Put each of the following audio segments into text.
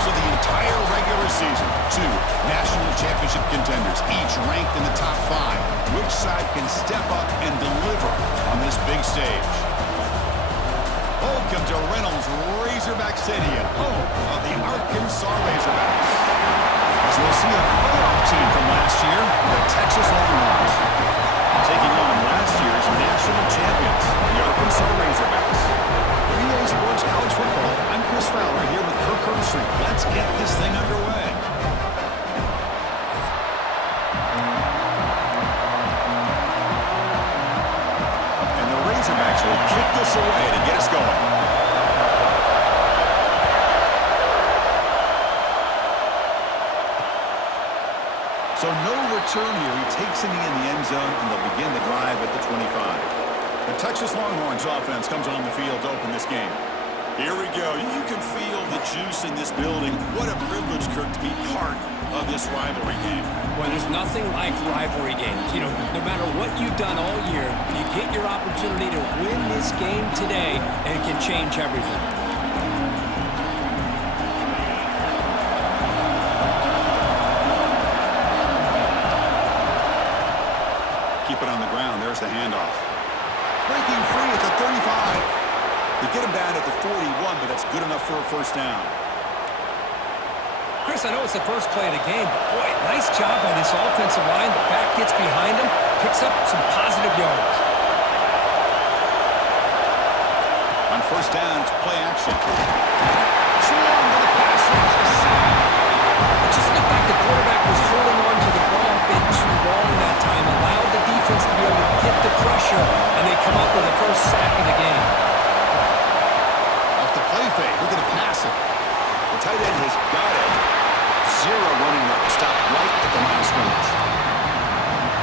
champs of the entire regular season. Two national championship contenders, each ranked in the top 5. Which side can step up and deliver on this big stage? Welcome to Reynolds Razorback Stadium, home of the Arkansas Razorbacks. As we'll see a playoff team from last year, the Texas Longhorns, taking on last year's national champions, the Arkansas Razorbacks. For EA Sports College Football, I'm Chris Fowler here with Kirk Herbstreit. Let's get this thing underway. And the Razorbacks will kick this away to get us going. So no return here. He takes it in the end zone, and they'll begin the drive at the 25. The Texas Longhorns offense comes on the field to open this game. Here we go. You can feel the juice in this building. What a privilege, Kirk, to be part of this rivalry game. Well, there's nothing like rivalry games. You know, no matter what you've done all year, you get your opportunity to win this game today, and it can change everything. Keep it on the ground. There's the handoff. Breaking free at the 35. They get him down at the 41, but that's good enough for a first down. Chris, I know it's the first play of the game, but boy, nice job by this offensive line. The back gets behind him, picks up some positive yards. On first down, it's play action. Swung to the pass rush. It just looked like the quarterback was holding on to the ball a bit too long that time, allowed the defense to be able to get the pressure, and they come up with the first sack of the game. Off the play fake, look at the pass it. The tight end has got it. Zero running route. Stopped right at the line of scrimmage.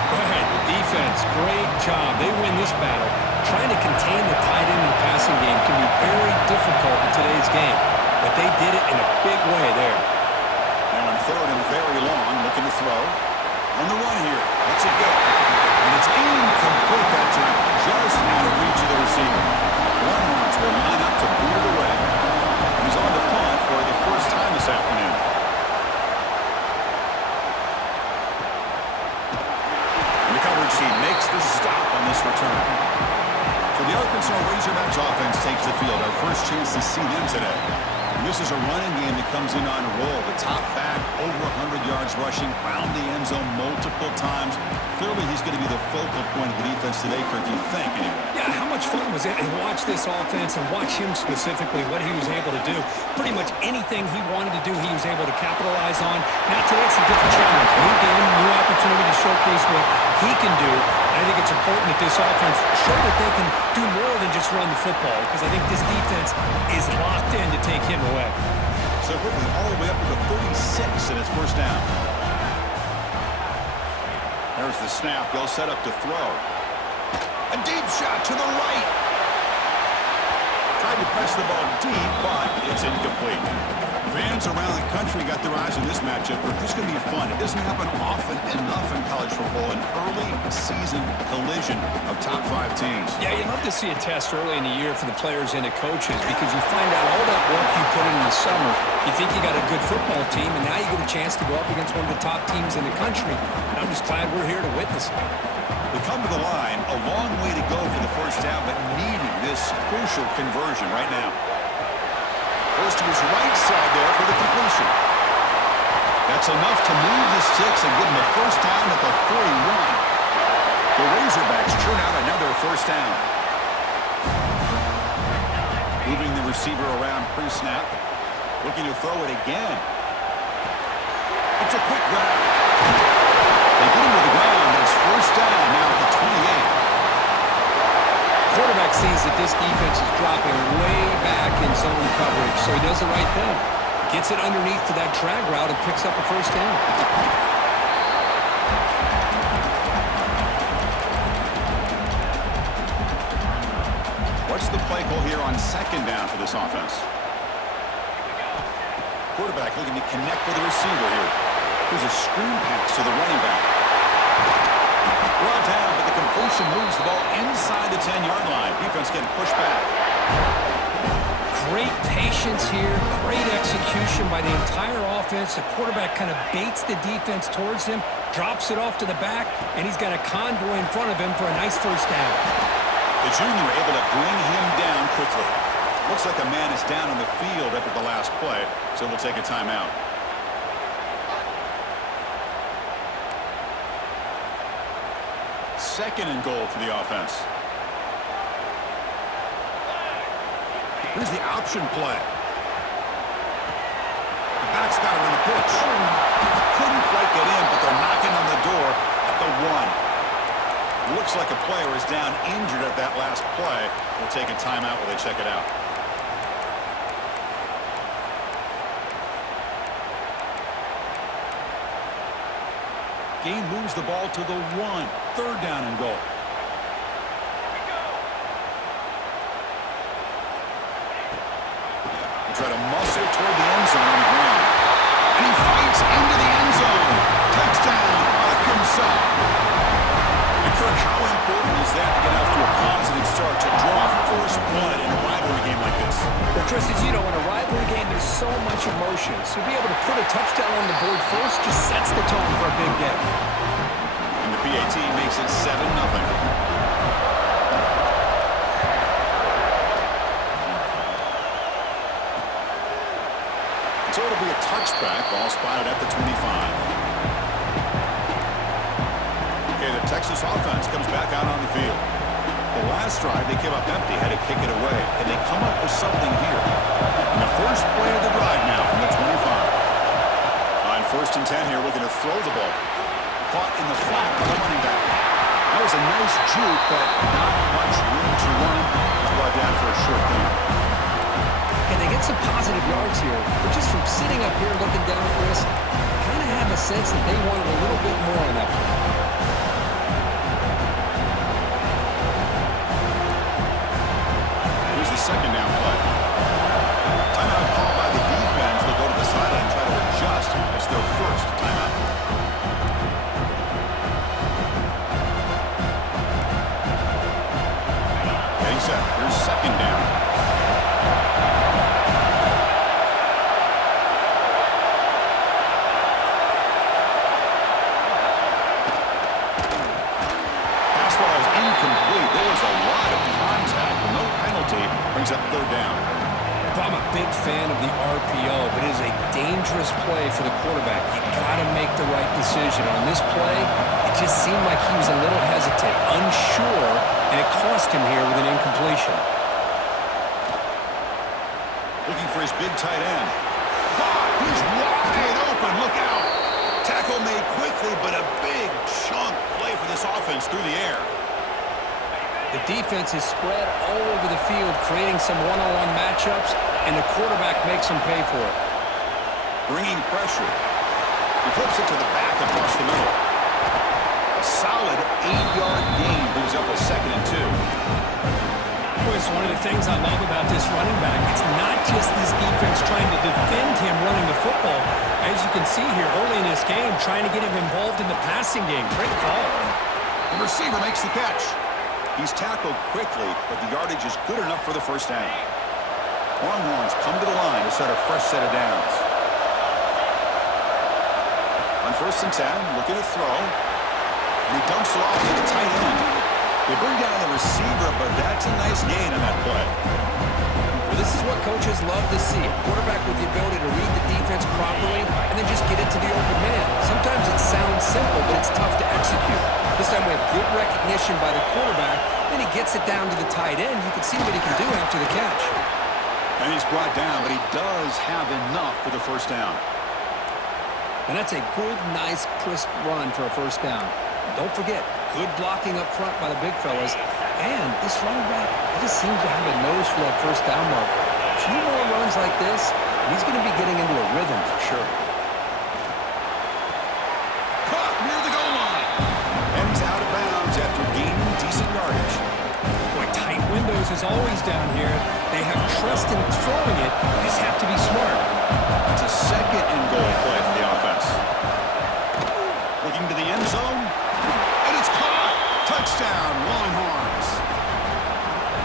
Right, the defense, great job. They win this battle. Trying to contain the tight end in the passing game can be very difficult in today's game, but they did it in a big way there. And on third and very long, looking to throw. On the run here, lets it go. And it's incomplete that time, just out of reach of the receiver. Longhorns will line up to boot it away. He's on the punt for the first time this afternoon. And the coverage team makes the stop on this return. So the Arkansas Razorbacks offense takes the field. Our first chance to see them today. And this is a running game that comes in on a roll. The top back, over 100 yards rushing, found the end zone multiple times. Clearly, he's going to be the focal point of the defense today, Kirk, you think, anyway. Yeah, how much fun was it to watch this offense and watch him specifically, what he was able to do. Pretty much anything he wanted to do, he was able to capitalize on. Now, today it's a different challenge. New game, new opportunity to showcase what he can do. And I think it's important that this offense show that they can do more than just run the football, because I think this defense is locked in to take him away. So quickly, all the way up to the 36 in his first down. There's the snap. They'll set up to throw. A deep shot to the right. Tried to press the ball deep, but it's incomplete. Fans around the country got their eyes on this matchup. This is going to be fun. It doesn't happen often enough in college football, an early season collision of top 5 teams. Yeah, you'd love to see a test early in the year for the players and the coaches, because you find out all that work you put in the summer. You think you got a good football team, and now you get a chance to go up against one of the top teams in the country. And I'm just glad we're here to witness it. They come to the line, a long way to go for the first down, but needing this crucial conversion right now. Goes to his right side there for the completion. That's enough to move the sticks and give him a first down at the 41. The Razorbacks churn out another first down. Moving the receiver around pre-snap. Looking to throw it again. It's a quick grab. They get him to the ground, but it's first down now at the 28. Quarterback sees that this defense is dropping way back in zone coverage, so he does the right thing. Gets it underneath to that drag route and picks up a first down. What's the play call here on second down for this offense? Quarterback looking to connect with the receiver here. Here's a screen pass to the running back. Brought down, but the completion moves the ball inside the 10-yard line. Defense getting pushed back. Great patience here, great execution by the entire offense. The quarterback kind of baits the defense towards him, drops it off to the back, and he's got a convoy in front of him for a nice first down. The junior able to bring him down quickly. Looks like a man is down on the field after the last play, so we'll take a timeout. Second and goal for the offense. Here's the option play. The back's got to run the pitch. Couldn't quite get in, but they're knocking on the door at the 1. Looks like a player is down injured at that last play. We'll take a timeout while they check it out. Game moves the ball to the 1. Third down and goal. Try to muscle toward the end zone on the ground. And he fights into the end zone. Touchdown, Arkansas. And Kirk, how important is that to get off to a positive start to draw first blood in a rivalry game like this? Well, Chris, as you know, in a rivalry game, there's so much emotion. So to be able to put a touchdown on the board first just sets the tone for a big day. And the PAT makes it 7-0. So it'll be a touchback, ball spotted at the 25. Okay, the Texas offense comes back out on the field. The last drive, they came up empty, had to kick it away. And they come up with something here. And the first play of the drive now from the 25. On 1st and 10 here, looking to throw the ball. Caught in the flat by the running back. That was a nice juke, but not much room to run. He's brought down for a short gain. And they get some positive yards here, but just from sitting up here looking down, Chris, I kind of have a sense that they wanted a little bit more on that play. Here's the second down play. Timeout called by the defense. They'll go to the sideline and try to adjust. It's their first timeout. Getting set. Here's second down. Brings up third down. I'm a big fan of the RPO, but it is a dangerous play for the quarterback. You got to make the right decision. On this play, it just seemed like he was a little hesitant, unsure, and it cost him here with an incompletion. Looking for his big tight end. He's wide open. Look out. Tackle made quickly, but a big chunk play for this offense through the air. The defense is spread all over the field, creating some one-on-one matchups, and the quarterback makes them pay for it. Bringing pressure. He flips it to the back across the middle. A solid 8-yard gain brings up a 2nd and 2. Boy, it's one of the things I love about this running back. It's not just this defense trying to defend him running the football. As you can see here early in this game, trying to get him involved in the passing game. Great call. The receiver makes the catch. He's tackled quickly, but the yardage is good enough for the first down. Longhorns come to the line to set a fresh set of downs. On 1st and 10, looking to throw. And he dumps it off to the tight end. They bring down the receiver, but that's a nice gain on that play. Well, this is what coaches love to see. A quarterback with the ability to read the defense properly and then just get it to the open man. Sometimes it sounds simple, but it's tough to execute. This time we have good recognition by the quarterback. Then he gets it down to the tight end. You can see what he can do after the catch. And he's brought down, but he does have enough for the first down. And that's a good, nice, crisp run for a first down. Don't forget, good blocking up front by the big fellas. And this running back, he just seems to have a nose for that first down marker. A few more runs like this, and he's going to be getting into a rhythm for sure. Caught near the goal line. And he's out of bounds after gaining decent yardage. Boy, tight windows is always down here. They have trust in throwing it. They just have to be smart. It's a 2nd and goal play for the offense. Looking to the end zone. And it's caught. Touchdown, Longhorns.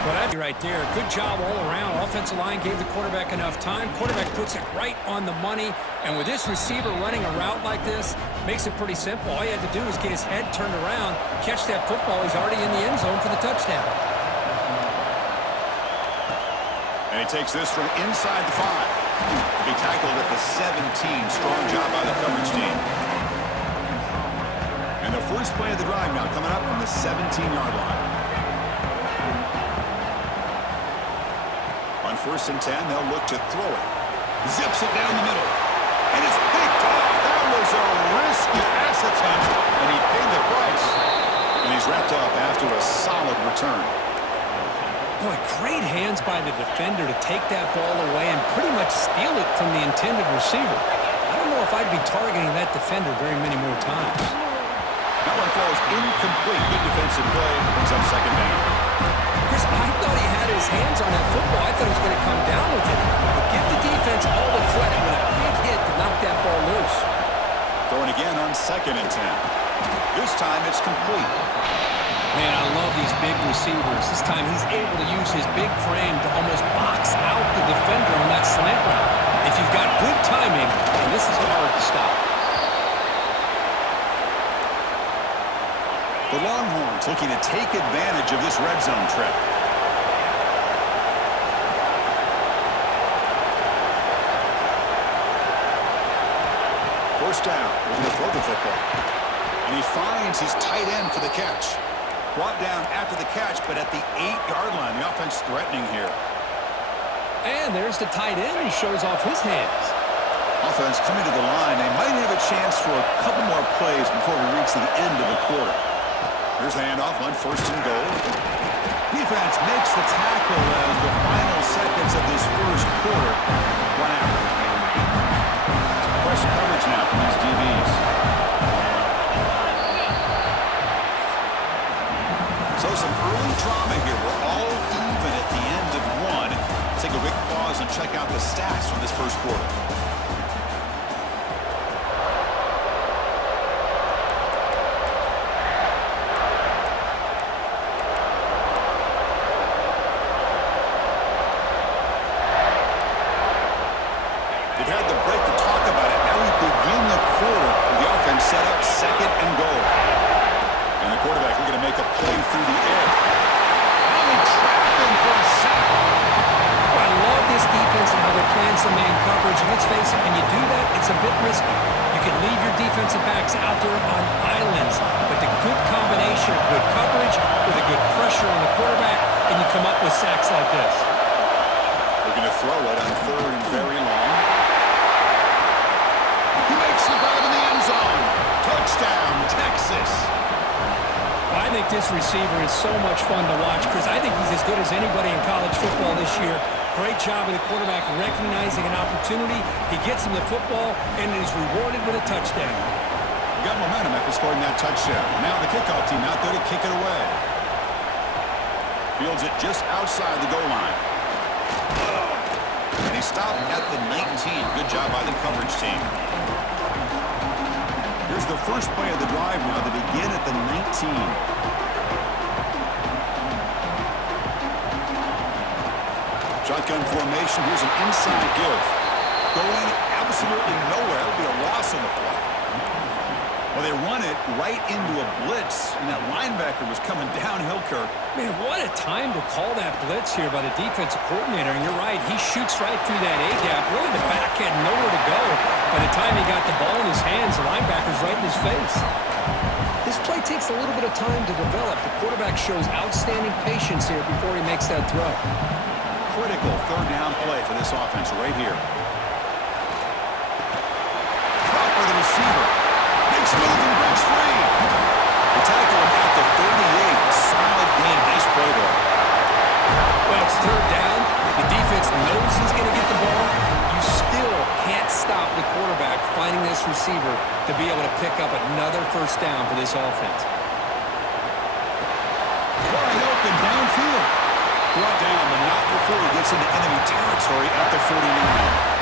Well, that's right there. Good job all around. Offensive line gave the quarterback enough time. Quarterback puts it right on the money. And with this receiver running a route like this, makes it pretty simple. All you had to do is get his head turned around, catch that football. He's already in the end zone for the touchdown. And he takes this from inside the 5. He tackled at the 17. Strong job by the coverage team. And the first play of the drive now coming up from the 17-yard line. On 1st and 10, they'll look to throw it. Zips it down the middle. And it's picked off. That was a risky pass attempt. And he paid the price. And he's wrapped up after a solid return. Boy, great hands by the defender to take that ball away and pretty much steal it from the intended receiver. I don't know if I'd be targeting that defender very many more times. That one falls incomplete. Good defensive play. Brings up second down. Chris, I thought he had his hands on that football. I thought he was going to come down with it. But give the defense all the credit with a big hit to knock that ball loose. Going again on 2nd and 10. This time it's complete. Man, I love these big receivers. This time he's able to use his big frame to almost box out the defender on that slant route. If you've got good timing, and this is hard to stop. The Longhorns looking to take advantage of this red zone trip. First down. We're going to throw the football. And he finds his tight end for the catch. Brought down after the catch, but at the 8-yard line. The offense threatening here. And there's the tight end who shows off his hands. Offense coming to the line. They might have a chance for a couple more plays before we reach the end of the quarter. Here's the handoff on 1st and goal. Defense makes the tackle as the final seconds of this first quarter run out. Press coverage now from these DBs. So some early drama here. We're all even at the end of one. Let's take a quick pause and check out the stats from this first quarter. They've had the break to talk about it. Now we begin the quarter with the offense set up 2nd and goal. And the quarterback looking to make a play through the air. Now they trap him for a sack. Oh, I love this defense and how they're playing some man coverage. And let's face it, when you do that, it's a bit risky. You can leave your defensive backs out there on islands. But the good combination of good coverage with a good pressure on the quarterback, and you come up with sacks like this. Looking to throw it on 3rd and very long. He makes the grab in the end zone. Touchdown, Texas. I think this receiver is so much fun to watch, Chris. I think he's as good as anybody in college football this year. Great job of the quarterback recognizing an opportunity. He gets him the football and is rewarded with a touchdown. We got momentum after scoring that touchdown. Now the kickoff team out there to kick it away. Fields it just outside the goal line. And he stopped at the 19. Good job by the coverage team. Here's the first play of the drive now. They begin at the 19. Shotgun formation. Here's an inside give. Going absolutely nowhere. It'll be a loss on the play. Well, they run it right into a blitz, and that linebacker was coming downhill, Kirk. Man, what a time to call that blitz here by the defensive coordinator. And you're right, he shoots right through that A-gap. Really, the back had nowhere to go. By the time he got the ball in his hands, the linebacker's right in his face. This play takes a little bit of time to develop. The quarterback shows outstanding patience here before he makes that throw. Critical 3rd down play for this offense right here. Caught by the receiver. Makes a move and breaks free. The tackle at the 38. Solid game. Nice play there. Well, it's 3rd down. The defense knows he's going to get the ball. You still can't stop the quarterback finding this receiver to be able to pick up another 1st down for this offense. Wide open downfield. Brought down, but not before he gets into enemy territory at the 49.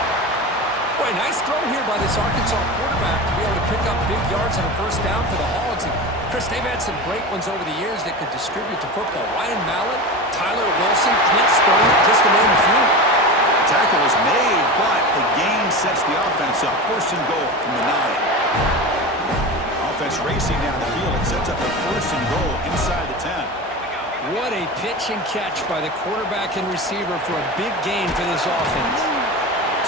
Boy, nice throw here by this Arkansas quarterback to be able to pick up big yards on a first down for the Hogs. And Chris, they've had some great ones over the years that could distribute the football. Ryan Mallett, Tyler Wilson, Clint Stone, just to name a few. The tackle is made, but the gain sets the offense up. First and goal from the 9. Offense racing down the field. It sets up a first and goal inside the 10. What a pitch and catch by the quarterback and receiver for a big gain for this offense.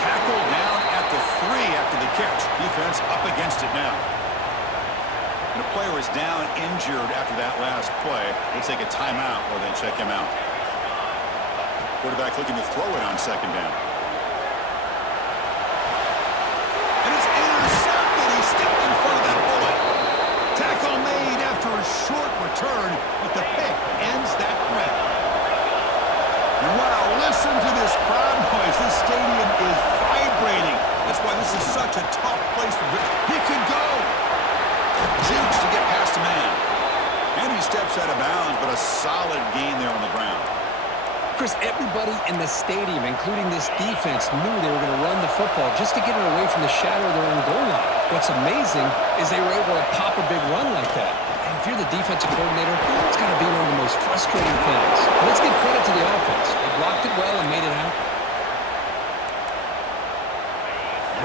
Tackle down at the 3 after the catch. Defense up against it now. And the player is down injured after that last play. They'll take a timeout or they check him out. Quarterback looking to throw it on second down. And it's intercepted. He stepped in front of that bullet. Tackle made after a short return, but the pick ends that threat. And wow, listen to this crowd noise. This stadium is vibrating. That's why this is such a tough place for him. He can go. Jukes to get past a man. And he steps out of bounds, but a solid gain there on the ground. Chris, everybody in the stadium, including this defense, knew they were going to run the football just to get it away from the shadow of their own goal line. What's amazing is they were able to pop a big run like that. And if you're the defensive coordinator, it's got to be one of the most frustrating things. Let's give credit to the offense. They blocked it well and made it happen.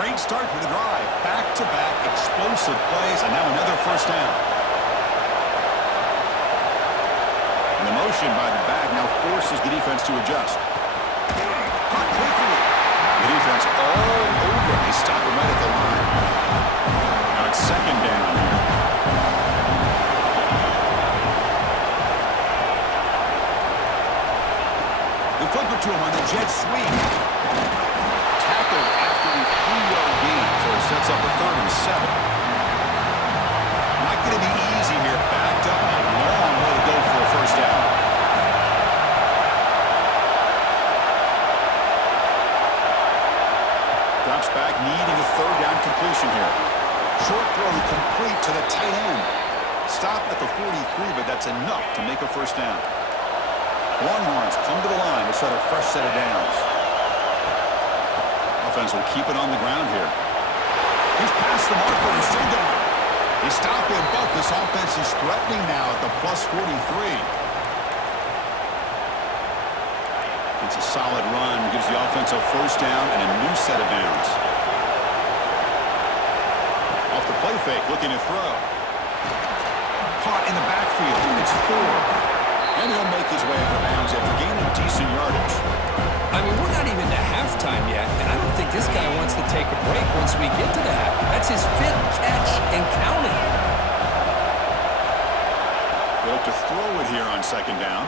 Great start for the drive. Back-to-back explosive plays, and now another first down. And the motion by the back now forces the defense to adjust. Caught quickly. The defense all over. They stop him right at the line. Now it's second down here. They flip it to him on the jet sweep. Tackled after the 3-yard gain, so it sets up a 3rd and 7. Not going to be easy here. Backed up a long way to go for a first down. Drops back, needing a 3rd down completion here. Short throw complete to the tight end. Stop at the 43, but that's enough to make a first down. Longhorns come to the line to set a fresh set of downs. Offense will keep it on the ground here. He's past the marker and still going. They stop him, but this offense is threatening now at the plus 43. It's a solid run, gives the offense a first down and a new set of downs. Off the play fake, looking to throw. Caught in the backfield. It's 4. And he'll make his way out of bounds after gaining decent yardage. I mean, we're not even to halftime yet, and I don't think this guy wants to take a break once we get to the half. That's his 5th catch and counting. They look to throw it here on second down.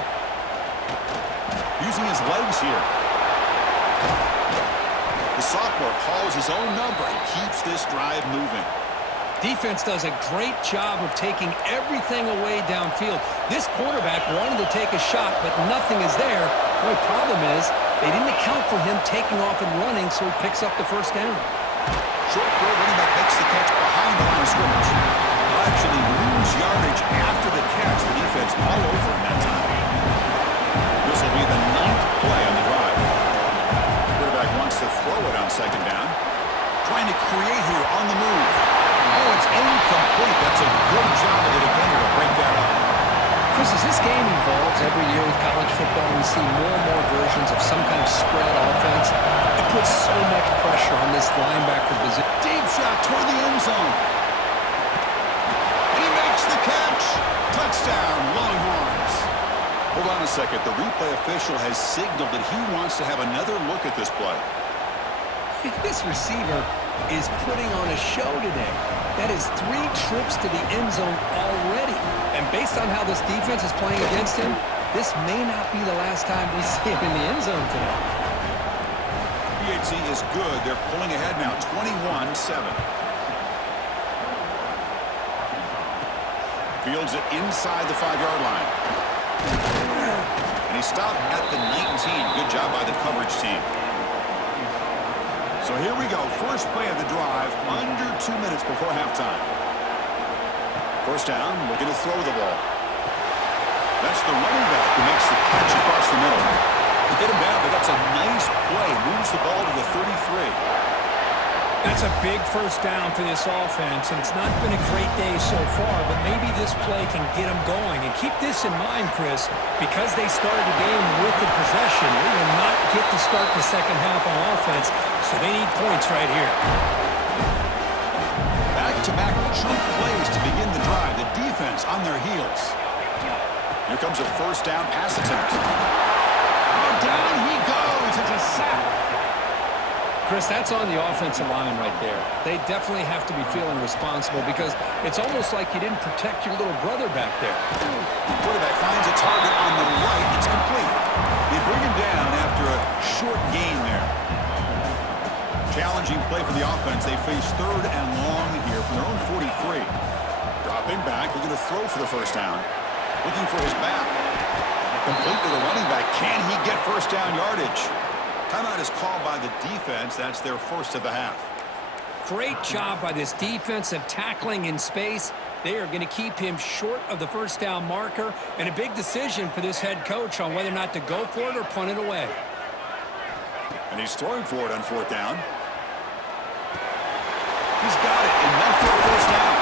Using his legs here. The sophomore calls his own number and keeps this drive moving. Defense does a great job of taking everything away downfield. This quarterback wanted to take a shot, but nothing is there. The problem is they didn't account for him taking off and running, so he picks up the first down. Short throw, running back makes the catch behind the line of scrimmage. He'll actually lose yardage after the catch. The defense all over him that time. This will be the 9th play on the drive. Quarterback wants to throw it on second down. Trying to create here on the move. Oh, it's incomplete. That's a good job of the defender to break that up. Chris, as this game evolves every year with college football, we see more and more versions of some kind of spread offense. It puts so much pressure on this linebacker position. Deep shot toward the end zone. And he makes the catch. Touchdown, Longhorns. Hold on a second. The replay official has signaled that he wants to have another look at this play. This receiver is putting on a show today. That is 3 trips to the end zone already. And based on how this defense is playing against him, this may not be the last time we see him in the end zone today. PHC is good. They're pulling ahead now, 21-7. Fields it inside the 5-yard line. And he stopped at the 19. Good job by the coverage team. So here we go. First play of the drive, under 2 minutes before halftime. First down, looking to throw the ball. That's the running back who makes the catch across the middle. They get him down, but that's a nice play. Moves the ball to the 33. That's a big first down for this offense, and it's not been a great day so far, but maybe this play can get them going. And keep this in mind, Chris, because they started the game with the possession, they will not get to start the second half on offense, so they need points right here. Back-to-back chunk plays to begin the drive. The defense on their heels. Here comes a first down pass attempt. Oh, down he goes. It's a sack. Chris, that's on the offensive line right there. They definitely have to be feeling responsible because it's almost like you didn't protect your little brother back there. Quarterback finds a target on the right. It's complete. They bring him down after a short gain there. Challenging play for the offense. They face third and long here from their own 43. Dropping back, looking to throw for the first down. Looking for his back. Complete to the running back. Can he get first down yardage? Timeout is called by the defense. That's their first of the half. Great job by this defensive tackling in space. They are going to keep him short of the first down marker, and a big decision for this head coach on whether or not to go for it or punt it away. And he's throwing for it on fourth down. He's got it, enough for the first down.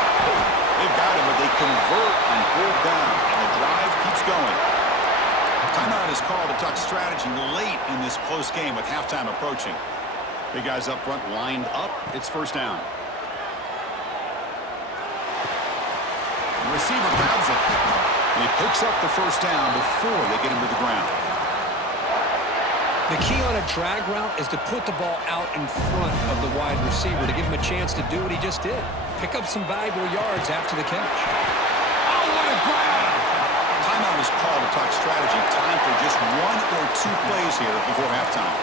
They've got him, but they convert on fourth down, and the drive keeps going. Timeout is called to talk strategy late in this close game with halftime approaching. Big guys up front lined up. It's first down. The receiver grabs it. And he picks up the first down before they get him to the ground. The key on a drag route is to put the ball out in front of the wide receiver to give him a chance to do what he just did. Pick up some valuable yards after the catch. Oh, what a grab! Timeout is called to talk strategy. Time for just one or two plays here before halftime.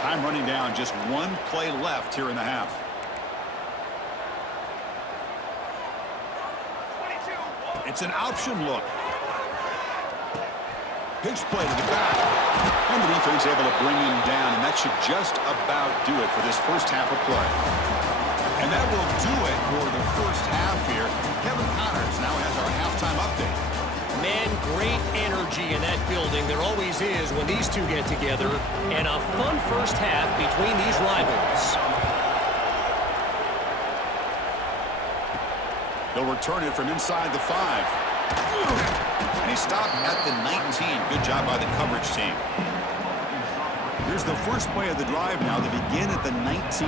Time running down. Just one play left here in the half. It's an option look. Pitch play to the back. And the defense able to bring him down, and that should just about do it for this first half of play. And that will do it for the first half here. Kevin Connors now has our halftime update. Man, great energy in that building. There always is when these two get together. And a fun first half between these rivals. They'll return it from inside the 5. And he stopped at the 19. Good job by the coverage team. Here's the first play of the drive now. They begin at the 19.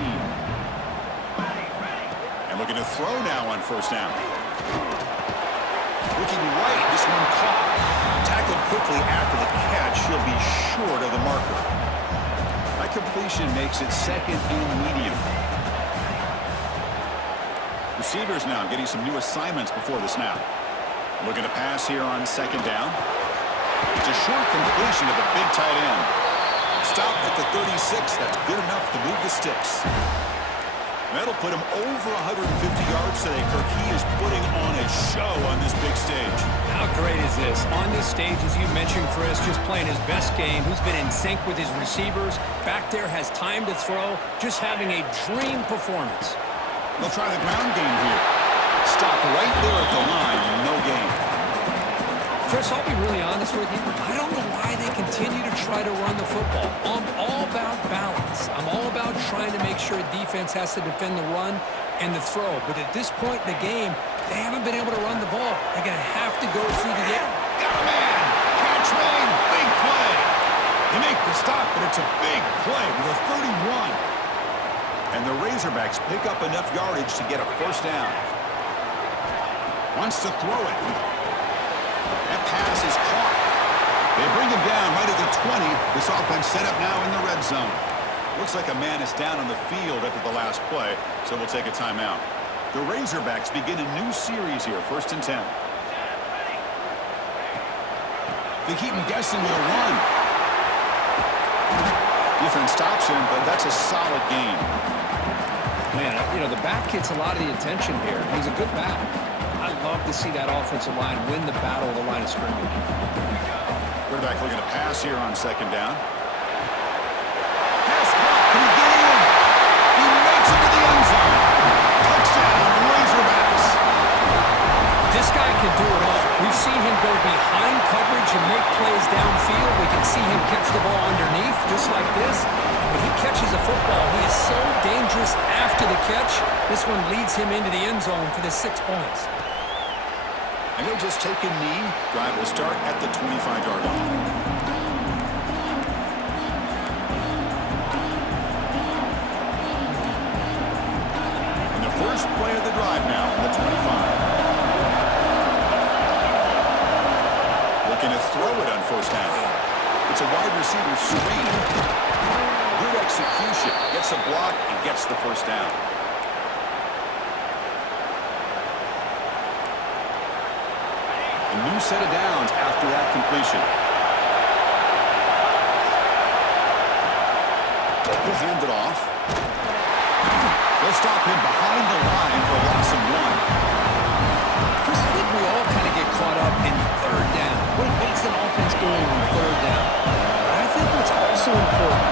And looking to throw now on first down. Looking right, this one caught. Tackled quickly after the catch. He'll be short of the marker. That completion makes it second and medium. Receivers now getting some new assignments before the snap. Looking to pass here on second down. It's a short completion to the big tight end. Stop at the 36. That's good enough to move the sticks. That'll put him over 150 yards today. Kirk, he is putting on a show on this big stage. How great is this? On this stage, as you mentioned, Chris, just playing his best game. He's been in sync with his receivers. Back there, has time to throw. Just having a dream performance. They'll try the ground game here. Stop right there at the line. No gain. Chris, I'll be really honest with you. I don't know why they continue to try to run the football. I'm all about balance. I'm all about trying to make sure defense has to defend the run and the throw. But at this point in the game, they haven't been able to run the ball. They're going to have to go through the air. Got a man. Catch made. Big play. They make the stop, but it's a big play with a 31. And the Razorbacks pick up enough yardage to get a first down. Wants to throw it. That pass is caught. They bring him down right at the 20. This offense set up now in the red zone. Looks like a man is down on the field after the last play, so we'll take a timeout. The Razorbacks begin a new series here, 1st and 10. They keep him guessing with a run. Defense stops him, but that's a solid gain. Man, you know, the back gets a lot of the attention here. He's a good back. I love to see that offensive line win the battle of the line of scrimmage. Quarterback looking to pass here on second down. Pass caught. Can he get in? He makes it to the end zone. Touchdown, Razorbacks. This guy can do it all. We've seen him go behind coverage and make plays downfield. We can see him catch the ball underneath, just like this. When he catches a football, he is so dangerous after the catch. This one leads him into the end zone for the 6 points. And he'll just take a knee. Drive will start at the 25-yard line. First play of the drive now from the 25. Looking to throw it on first down. It's a wide receiver screen. Good execution. Gets a block and gets the first down. A new set of downs after that completion. He'll hand it off. They'll stop him behind the line for a loss of 1. Chris, I think we all kind of get caught up in third down. What makes an offense going on third down? But I think what's also important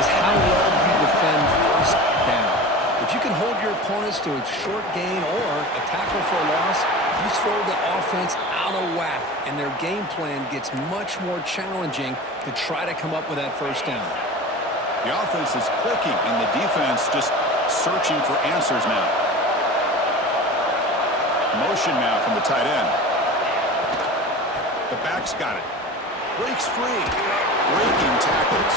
is how well you defend first down. If you can hold your opponents to a short gain or a tackle for a loss, you throw the offense out of whack, and their game plan gets much more challenging to try to come up with that first down. The offense is clicking, and the defense just searching for answers now. Motion now from the tight end. The back's got it. Breaks free. Breaking tackles.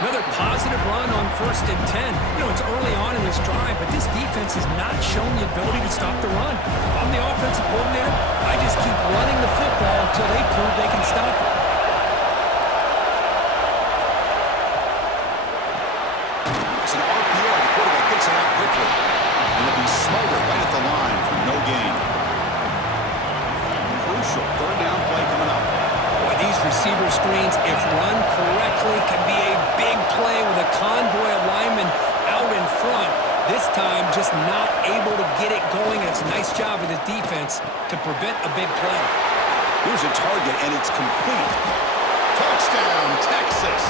Another positive run on 1st and 10. You know, it's early on in this drive, but this defense has not shown the ability to stop the run. If I'm the offensive coordinator, I just keep running the football until they prove they can stop it. It's an RPO. The quarterback gets it out quickly. And it'll be smothered right at the line for no gain. Crucial third down play coming up. Boy, these receiver screens, if run correctly, can be a big play with a convoy of linemen out in front. This time, just not able to get it going. And it's a nice job of the defense to prevent a big play. Here's a target, and it's complete. Touchdown, Texas.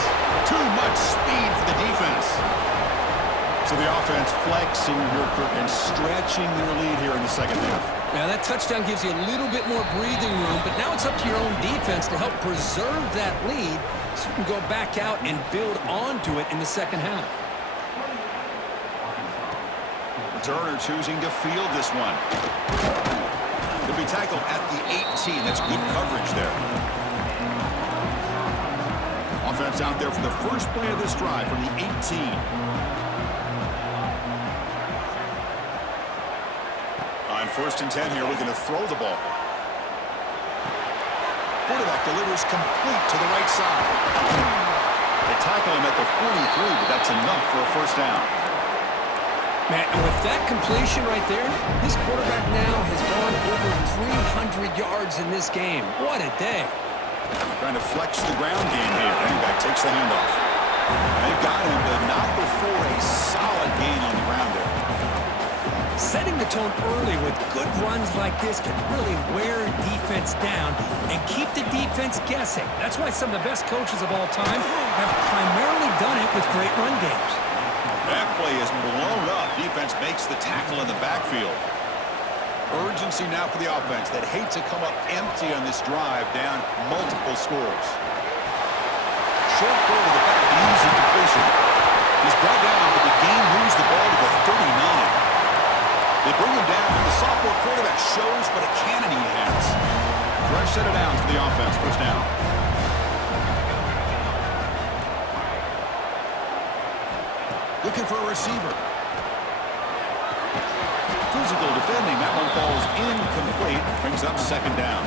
Too much speed for the defense. So the offense flexing here, Kirk, and stretching their lead here in the second half. Now, that touchdown gives you a little bit more breathing room, but now it's up to your own defense to help preserve that lead so you can go back out and build onto it in the second half. Turner choosing to field this one. He'll be tackled at the 18. That's good coverage there. Offense out there for the first play of this drive from the 18. On 1st and 10 here, looking to throw the ball. Quarterback delivers complete to the right side. They tackle him at the 43, but that's enough for a first down. Man, and with that completion right there, this quarterback now has gone over 300 yards in this game. What a day. Trying to flex the ground game here. Running back takes the handoff. They've got him, but not before a solid gain on the ground there. Setting the tone early with good runs like this can really wear defense down and keep the defense guessing. That's why some of the best coaches of all time have primarily done it with great run games. That play is blown up. Defense makes the tackle in the backfield. Urgency now for the offense that hate to come up empty on this drive, down multiple scores. Short throw to the back, easy completion. He's brought down, but the game moves the ball to the 39. They bring him down, and the sophomore quarterback shows what a cannon he has. Fresh set of downs for the offense, first down. Looking for a receiver. Physical defending. That one falls incomplete. Brings up second down.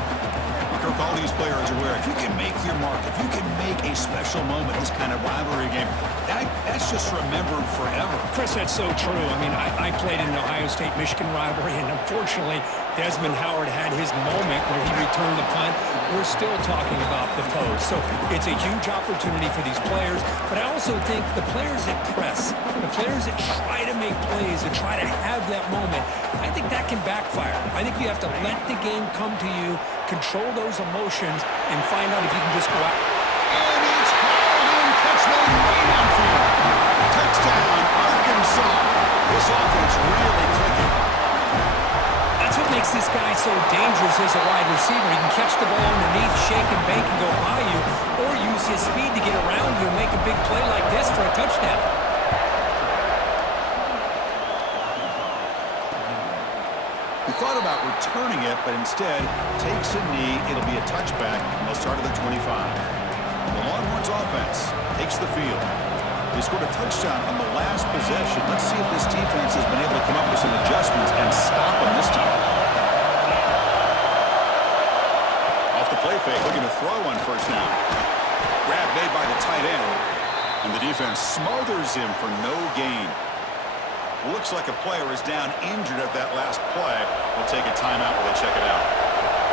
Kirk, all these players are aware, if you can make your mark, if you can make a special moment, this kind of rivalry game, that's just remembered forever. Chris, that's so true. I mean, I played in the Ohio State-Michigan rivalry, and unfortunately, Desmond Howard had his moment where he returned the punt. We're still talking about the pose. So it's a huge opportunity for these players, but I also think the players that press, the players that try to make plays, that try to have that moment, I think that can backfire. I think you have to let the game come to you, control those emotions, and find out if you can just go out. And it's hauled in, catch one way downfield. Touchdown, Arkansas. This offense really clicking. That's what makes this guy so dangerous as a wide receiver. He can catch the ball underneath, shake and bake, and go by you, or about returning it, but instead takes a knee. It'll be a touchback, and they'll start at the 25. The Longhorns offense takes the field. They scored a touchdown on the last possession. Let's see if this defense has been able to come up with some adjustments and stop them this time. Off the play fake, looking to throw on first down. Grab made by the tight end, and the defense smothers him for no gain. Looks like a player is down injured at that last play. We'll take a timeout while they check it out.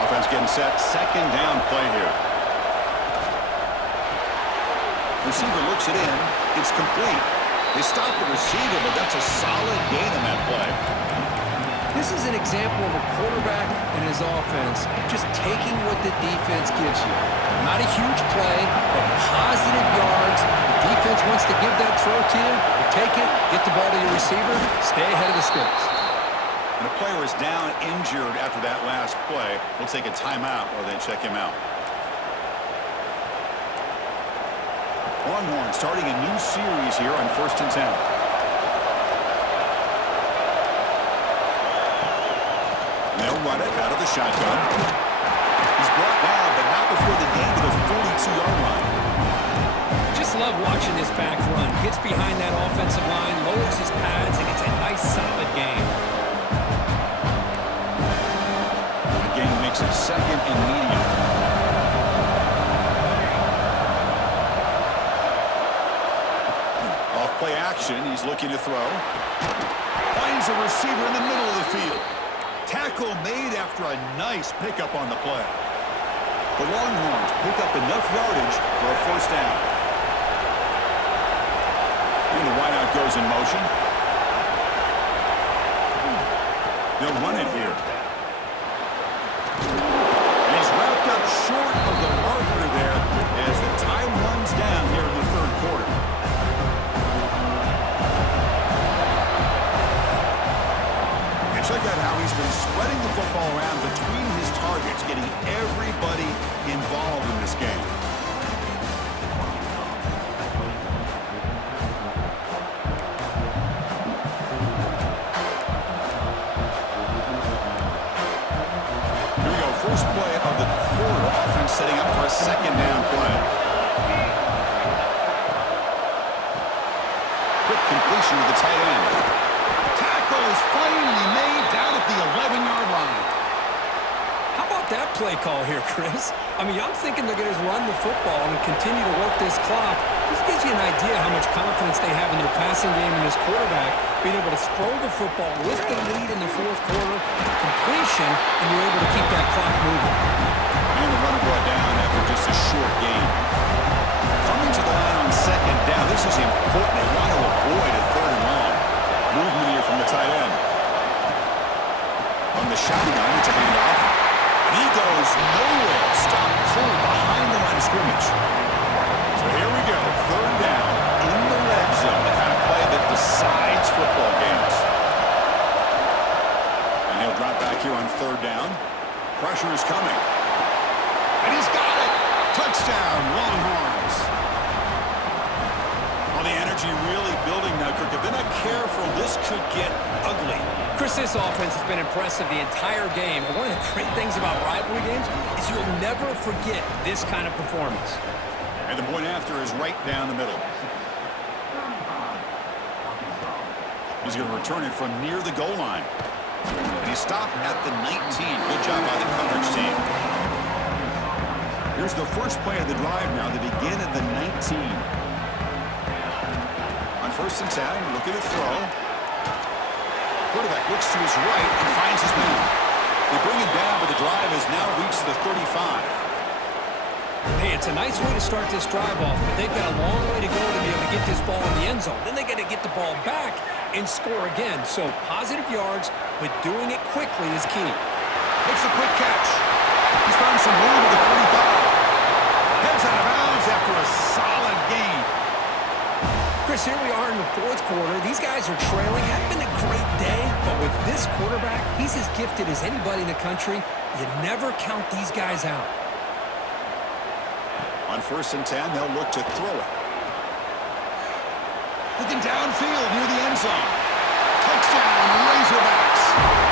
Offense getting set. Second down play here. Receiver looks it in. It's complete. They stop the receiver, but that's a solid gain on that play. This is an example of a quarterback and his offense just taking what the defense gives you. Not a huge play, but positive yards. The defense wants to give that throw to you. You take it, get the ball to your receiver, stay ahead of the sticks. And the player is down injured after that last play. We'll take a timeout while they check him out. Longhorns starting a new series here on 1st and 10. They'll run it out of the shotgun. He's brought down, but not before the gain to the 42-yard line. Just love watching this back run. Gets behind that offensive line, lowers his pads, and gets a nice, solid gain. The gain makes it second and medium. Off play action, he's looking to throw. Finds a receiver in the middle of the field. Tackle made after a nice pickup on the play. The Longhorns pick up enough yardage for a first down. And the wideout goes in motion. They'll run it here. And he's wrapped up short of the marker there as the time runs down here in the third quarter. Check out how he's been spreading the football around between his targets, getting everybody involved in this game. Here we go, first play of the quarter. Offense setting up for a second down play. Quick completion to the tight end. Tackle is finally made down at the 11-yard line. How about that play call here, Chris? I mean, I'm thinking they're going to run the football and continue to work this clock. This gives you an idea how much confidence they have in their passing game and this quarterback being able to throw the football with the lead in the fourth quarter, completion, and you're able to keep that clock moving. And the runner brought down after just a short gain. Coming to the line on second down, this is important. They want to avoid a third and long. Movement here from the tight end. On the shotgun, it's a handoff. And he goes nowhere. Stop cold behind the line of scrimmage. So here we go. Third down in the red zone. The kind of play that decides football games. And he'll drop back here on third down. Pressure is coming. And he's got it. Touchdown, Longhorns. The energy really building now, Kirk. If they're not careful, this could get ugly. Chris, this offense has been impressive the entire game. And one of the great things about rivalry games is you'll never forget this kind of performance. And the point after is right down the middle. He's going to return it from near the goal line. And he stopped at the 19. Good job by the coverage team. Here's the first play of the drive now. They begin at the 19. On 1st and 10, looking to throw. Quarterback looks to his right and finds his man. They bring him down, but the drive has now reached the 35. Hey, it's a nice way to start this drive off, but they've got a long way to go to be able to get this ball in the end zone. Then they got to get the ball back and score again. So positive yards, but doing it quickly is key. Makes a quick catch. He's found some room at the 45. Heads out of bounds after a solid gain. Chris, here we are in the fourth quarter. These guys are trailing. Hadn't been a great day, but with this quarterback, he's as gifted as anybody in the country. You never count these guys out. On 1st and 10, they'll look to throw it. Looking downfield near the end zone. Touchdown, Razorbacks.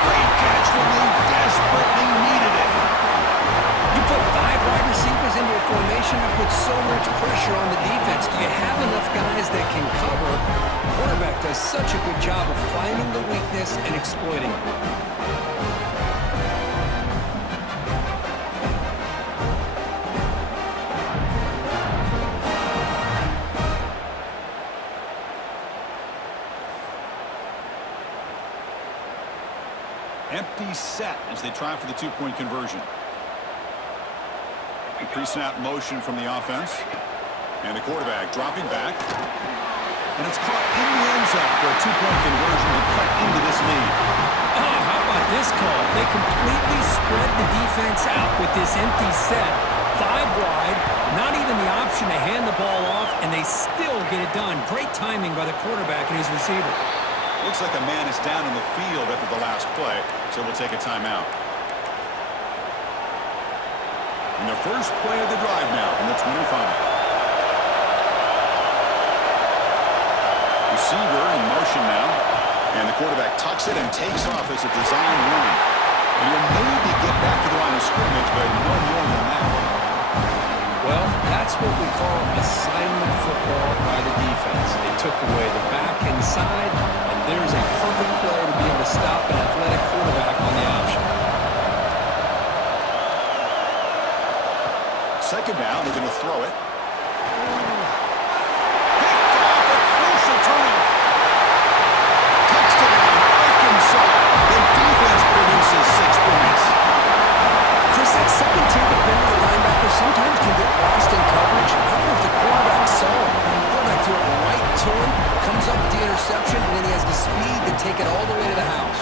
Great catch from the desperately needed it. You put 5 wide receivers into a formation that puts so much pressure on the defense. Do you have enough guys that can cover? The quarterback does such a good job of finding the weakness and exploiting it. Empty set as they try for the two-point conversion. Pre-snap motion from the offense. And the quarterback dropping back. And it's caught in the end zone for a two-point conversion to cut into this lead. Oh, how about this call? They completely spread the defense out with this empty set. 5 wide, not even the option to hand the ball off, and they still get it done. Great timing by the quarterback and his receiver. Looks like a man is down in the field after the last play, so we'll take a timeout. And the first play of the drive now from the 25. Receiver in motion now. And the quarterback tucks it and takes off as a design run. And he'll maybe get back to the line of scrimmage, but no more than that. Well, that's what we call assignment football by the defense. They took away the back inside, and there's a perfect play to be able to stop an athletic quarterback on the option. Second down, they're going to throw it. Picked off a crucial turn. Touchdown, Arkansas. The defense produces 6 points. Chris, that second-tier defender, the linebacker, sometimes can get lost in coverage. I don't know if the quarterback saw it. The quarterback threw it right to him, comes up with the interception, and then he has the speed to take it all the way to the house.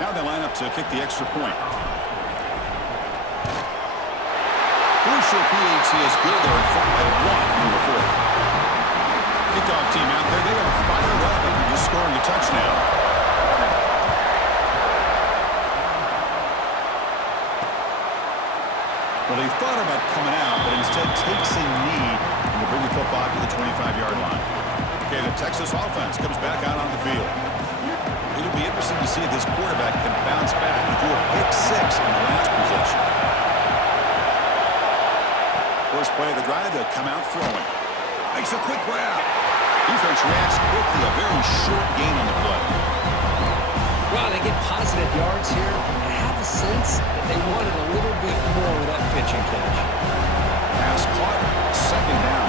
Now they line up to kick the extra point. Crucial PAT is good. They're in front by 1 in the fourth. Kickoff team out there. They are fired up after just scoring a touchdown. Well, they thought about coming out, but instead takes a knee and will bring the football to the 25-yard line. Okay, the Texas offense comes back out on the field. It'll be interesting to see if this quarterback can bounce back and do a pick 6 in the last possession. First play of the drive, they'll come out throwing. Makes a quick grab. Defense reacts quickly. A very short gain on the play. Well, they get positive yards here. I have a sense that they wanted a little bit more with that pitching catch. Pass caught. Second down.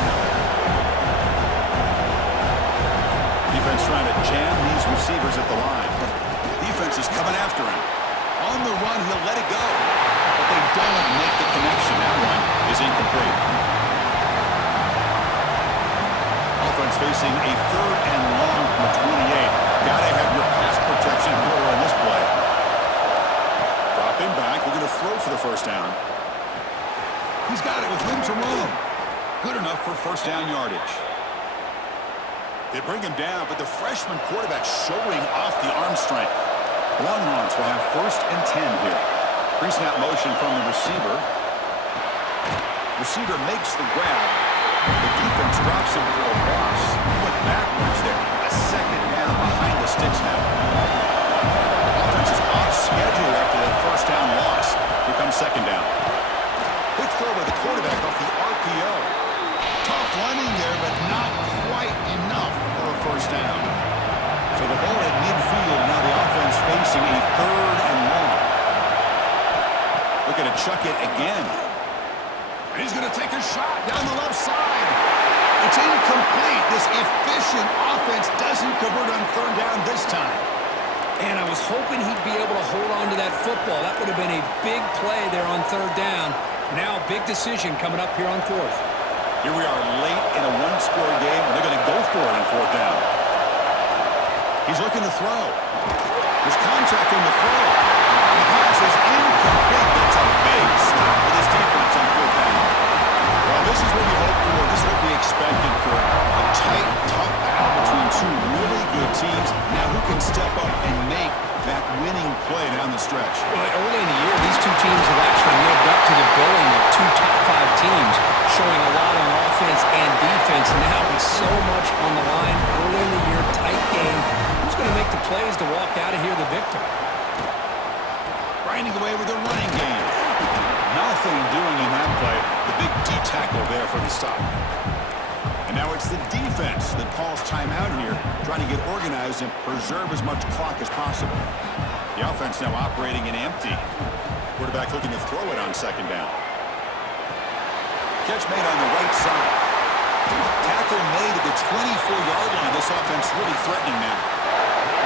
Defense trying to jam these receivers at the line. Defense is coming after him. On the run, he'll let it go. But they don't make the connection. That one is incomplete. Offense facing a 3rd and long from the 28. Gotta have your pass protection more on this play. Dropping back. We're going to throw for the first down. He's got it with room to roam. Good enough for first down yardage. They bring him down, but the freshman quarterback showing off the arm strength. Long runs will have 1st and 10 here. Pre-snap motion from the receiver. Receiver makes the grab. The defense drops him for a loss. He went backwards there. A second down behind the sticks now. Offense is off schedule after that first down loss. Here comes second down. Quick throw by the quarterback off the RPO. Tough running there, but not quite enough for a first down. So the ball at midfield, now the offense facing a 3rd and long. Looking to chuck it again. And he's going to take a shot down the left side. It's incomplete. This efficient offense doesn't convert on 3rd down this time. And I was hoping he'd be able to hold on to that football. That would have been a big play there on 3rd down. Now, big decision coming up here on 4th. Here we are late in a 1-score game, and they're going to go for it on 4th down. He's looking to throw. There's contact in the throw. The pass is incomplete. That's a big stop for this defense on 4th down. Well, this is what we hope for. This is what we expected, Kurt. A tight, tough battle between two really good teams. Now who can step up and make that winning play down the stretch? Well, early in the year, these two teams have actually lived up to the billing of two top-5 teams, showing a lot on offense and defense. Now with so much on the line early in the year, tight game, who's going to make the plays to walk out of here the victor? Grinding away with a running game. Nothing doing in that play. The big D tackle there for the stop. And now it's the defense that calls timeout here, trying to get organized and preserve as much clock as possible. The offense now operating in empty. Quarterback looking to throw it on second down. Catch made on the right side. Tackle made at the 24-yard line. This offense really threatening now.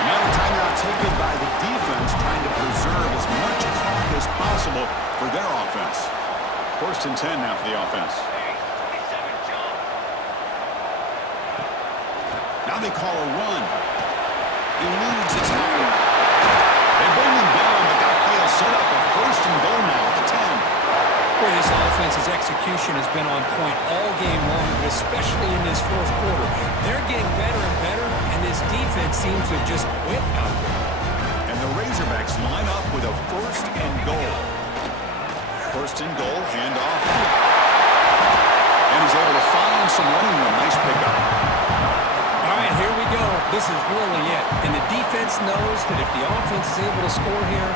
And now a timeout taken by the defense, trying to preserve as much clock as possible for their offense. 1st and 10 now for the offense. Now they call a run. Eludes a tackle. They bring him down, but that play will set up a 1st and goal now at the 10. Boy, this offense's execution has been on point all game long, but especially in this 4th quarter. They're getting better and better, and this defense seems to have just quit out there. And the Razorbacks line up with a 1st and goal. 1st and goal, handoff. And he's able to find some running room. Nice pickup. All right, here we go. This is really it. And the defense knows that if the offense is able to score here,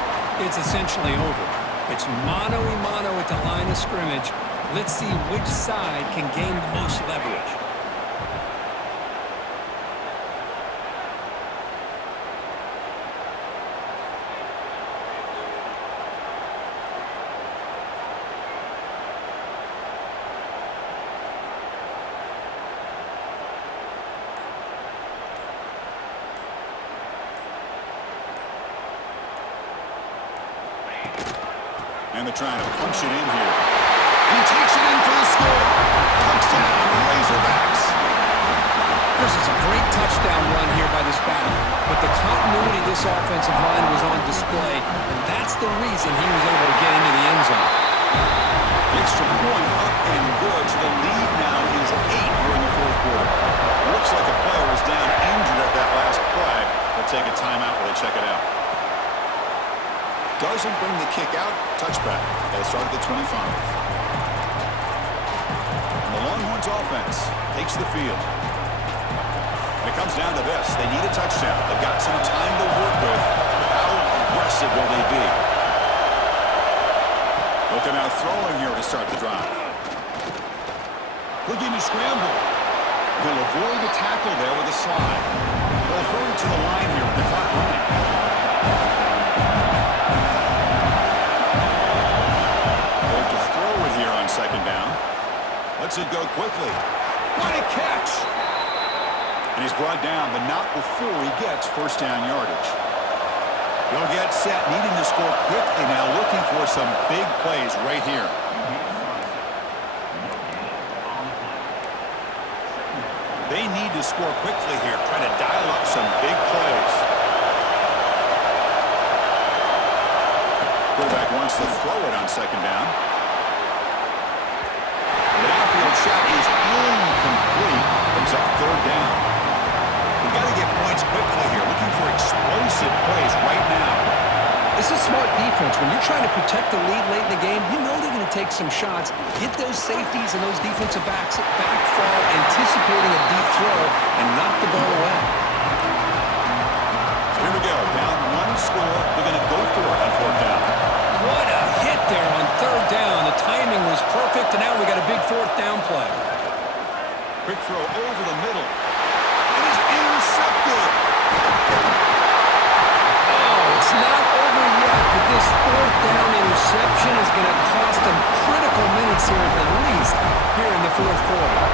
it's essentially over. It's mano-a-mano at the line of scrimmage. Let's see which side can gain the most leverage. And they're trying to punch it in here. He takes it in for the score. Touchdown, Razorbacks. This is a great touchdown run here by this back. But the continuity of this offensive line was on display, and that's the reason he was able to get into the end zone. Extra point up and good. So the lead now is 8 here in the 4th quarter. Looks like a player is down injured at that last play. They'll take a timeout while they check it out. Doesn't bring the kick out. Touchback. They'll start at the 25. And the Longhorns offense takes the field. And it comes down to this. They need a touchdown. They've got some time to work with. How aggressive will they be? Looking out throwing here to start the drive. Looking to scramble. He'll avoid the tackle there with a slide. They'll hurry to the line here with the clock running. Second down. Lets it go quickly. What a catch! And he's brought down, but not before he gets 1st down yardage. He'll get set, needing to score quickly now, looking for some big plays right here. They need to score quickly here, trying to dial up some big plays. Quarterback wants to throw it on second down. The downfield shot is incomplete. Brings up 3rd down. We've got to get points quickly here. Looking for explosive plays right now. This is smart defense. When you're trying to protect the lead late in the game, you know they're going to take some shots. Get those safeties and those defensive backs back far, anticipating a deep throw, and knock the ball away. So here we go. Down 1 score. They're going to go for it on 4th down. What a hit there on 3rd down. The timing was perfect, and now we got a big 4th down play. Quick throw over the middle. And it's intercepted. Oh, it's not over yet, but this 4th down interception is going to cost them critical minutes here at the least here in the 4th quarter.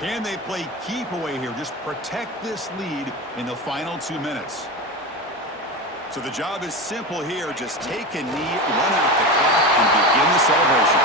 Can they play keep away here? Just protect this lead in the final 2 minutes. So the job is simple here. Just take a knee, run out the clock, and begin the celebration.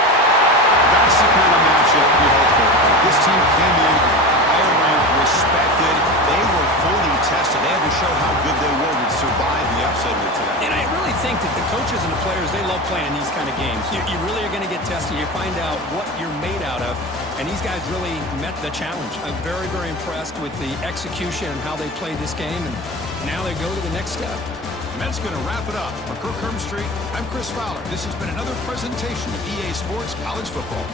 That's the kind of matchup we hope for. This team came in higher ranked, respected. They were fully tested. They had to show how good they were to survive the upset here today. And I really think that the coaches and the players, they love playing these kind of games. You really are going to get tested. You find out what you're made out of. And these guys really met the challenge. I'm very, very impressed with the execution and how they played this game. And now they go to the next step. And that's going to wrap it up. For Kirk Street, I'm Chris Fowler. This has been another presentation of EA Sports College Football.